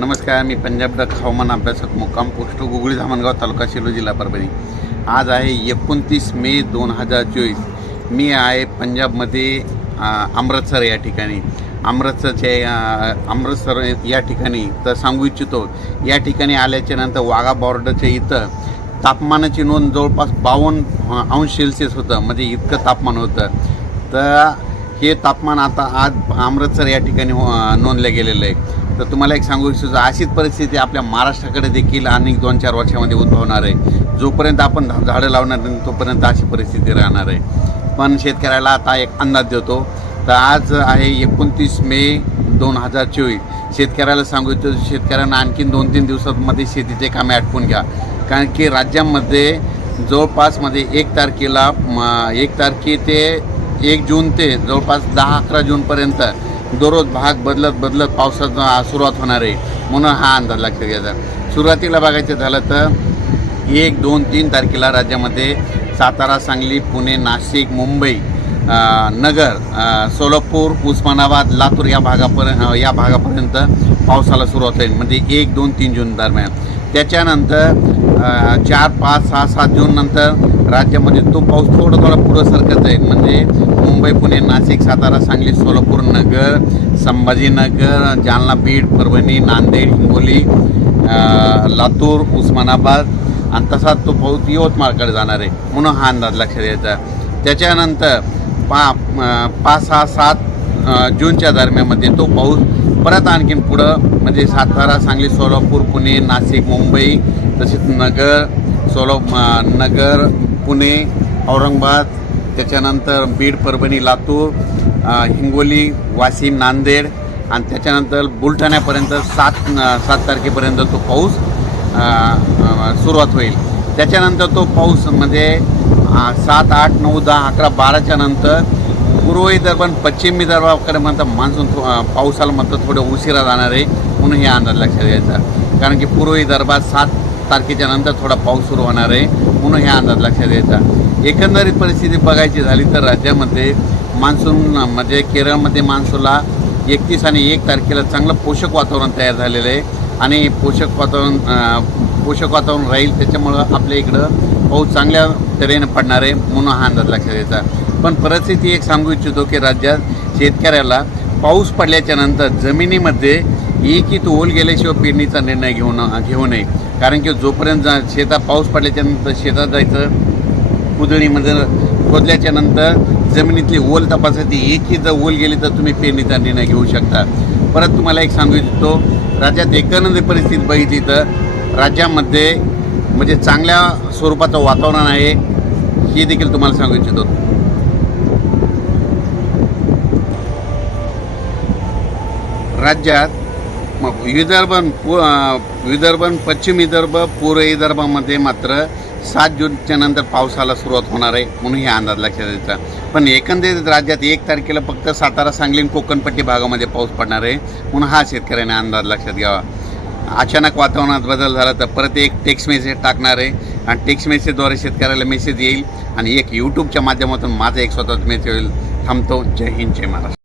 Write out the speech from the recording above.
नमस्कार मी पंजाब हवामान अभ्यासक मुक्काम पोस्ट गुगळी धामणगाव तालुका शिलो जिल्हा परभणी आज आहे एकोणतीस मे दोन हजार चोवीस मी आहे पंजाबमध्ये अमृतसर या ठिकाणी अमृतसरच्या अमृतसर या ठिकाणी तर सांगू इच्छितो या ठिकाणी आल्याच्या नंतर वाघा बॉर्डरच्या इथं तापमानाची नोंद जवळपास बावन्न अंश सेल्सिअस होतं म्हणजे इतकं तापमान होतं तर हे तापमान आता आज अमृतसर या ठिकाणी नोंदलं गेलेलं आहे तर तुम्हाला एक सांगू इच्छितो अशीच परिस्थिती आपल्या महाराष्ट्राकडे देखील अनेक दोन चार वर्षामध्ये उद्भवणार आहे जोपर्यंत आपण झाडं लावणार नाही तोपर्यंत अशी परिस्थिती राहणार आहे पण शेतकऱ्याला आता एक अंदाज देतो तर आज आहे एकोणतीस मे दोन हजार चोवीस शेतकऱ्याला सांगू इच्छितो शेतकऱ्यांना आणखीन दोन तीन दिवसांमध्ये शेतीचे कामे आटपून घ्या कारण की राज्यामध्ये जवळपासमध्ये म्हणजे एक तारखेला एक तारखे ते एक जून ते जवळपास दहा अकरा जूनपर्यंत दररोज भाग बदलत बदलत पावसाचा सुरुवात होणार आहे म्हणून हा अंदाज लक्षात घ्यायचा सुरुवातीला बघायचं झालं तर एक दोन तीन तारखेला राज्यामध्ये सातारा सांगली पुणे नाशिक मुंबई नगर सोलापूर उस्मानाबाद लातूर या भागापर्यंत या भागापर्यंत पावसाला सुरुवात होईल म्हणजे एक दोन तीन जून दरम्यान त्याच्यानंतर चार पाच सहा सात जून नंतर राज्यामध्ये तो पाऊस थोडा थोडा पुढं सरकत आहे म्हणजे मुंबई पुणे नाशिक सातारा सांगली सोलापूर नगर संभाजीनगर जालना बीड परभणी नांदेड हिंगोली लातूर उस्मानाबाद आणि तसाच तो पाऊस यवतमाळकडे जाणार आहे म्हणून हा अंदाज लक्षात यायचा त्याच्यानंतर पा पाच सहा सात जूनच्या दरम्यानमध्ये तो पाऊस परत आणखीन पुढं म्हणजे सातारा सांगली सोलापूर पुणे नाशिक मुंबई तसेच नगर सोलो नगर पुणे औरंगाबाद त्याच्यानंतर बीड परभणी लातूर हिंगोली वाशिम नांदेड आणि त्याच्यानंतर बुलढाण्यापर्यंत सात सात तारखेपर्यंत तो पाऊस सुरुवात होईल त्याच्यानंतर तो पाऊस म्हणजे सात आठ नऊ दहा अकरा बाराच्या नंतर पूर्व विदर्भ पश्चिम विदर्भाकडे म्हणतात मान्सून पावसाला म्हणतात थोडं उशिरा जाणार आहे म्हणून हे अंदाज लक्षात घ्यायचा कारण की पूर्व विदर्भात सात तारखेच्या नंतर थोडा पाऊस सुरू होणार आहे म्हणून ह्या अंदाज लक्षात यायचा एकंदरीत परिस्थिती बघायची झाली तर राज्यामध्ये मान्सून म्हणजे केरळमध्ये मान्सूनला एकतीस आणि एक तारखेला चांगलं पोषक वातावरण तयार झालेलं आहे आणि पोषक वातावरण पोषक वातावरण राहील त्याच्यामुळं आपल्या इकडं पाऊस चांगल्या तऱ्हेनं पडणार आहे म्हणून हा अंदाज लक्षात यायचा पण परिस्थिती एक सांगू इच्छितो की राज्यात शेतकऱ्याला पाऊस पडल्याच्यानंतर जमिनीमध्ये एकही तो ओल गेल्याशिवाय पेरणीचा निर्णय घेऊन घेऊ नये कारण की जोपर्यंत जा शेतात पाऊस पडल्याच्यानंतर शेतात जायचं कुदळीमध्ये खोदल्याच्या नंतर जमिनीतली ओल तपासायची एकही जर ओल गेली तर तुम्ही पेरणीचा निर्णय घेऊ शकता परत तुम्हाला एक सांगू इच्छितो राज्यात एकंदरीत परिस्थिती बघितली तर राज्यामध्ये म्हणजे चांगल्या स्वरूपाचं वातावरण आहे हे देखील तुम्हाला सांगू इच्छितो राज्यात विदर्भ विदर्भ पश्चिम विदर्भ पूर्व विदर्भामध्ये मात्र सात जूनच्या नंतर पावसाला सुरुवात होणार आहे म्हणून हे अंदाज लक्षात घ्यायचा पण एकंदरीत राज्यात एक तारखेला फक्त सातारा सांगली कोकणपट्टी भागामध्ये पाऊस पडणार आहे म्हणून हा शेतकऱ्याने अंदाज लक्षात घ्यावा अचानक वातावरणात बदल झाला तर परत एक टेक्स्ट मेसेज टाकणार आहे आणि टेक्स्ट मेसेजद्वारे शेतकऱ्याला मेसेज येईल आणि एक यूट्यूबच्या माध्यमातून माझा एक स्वतःच मेसेज होईल थांबतो जय हिंद जय महाराष्ट्र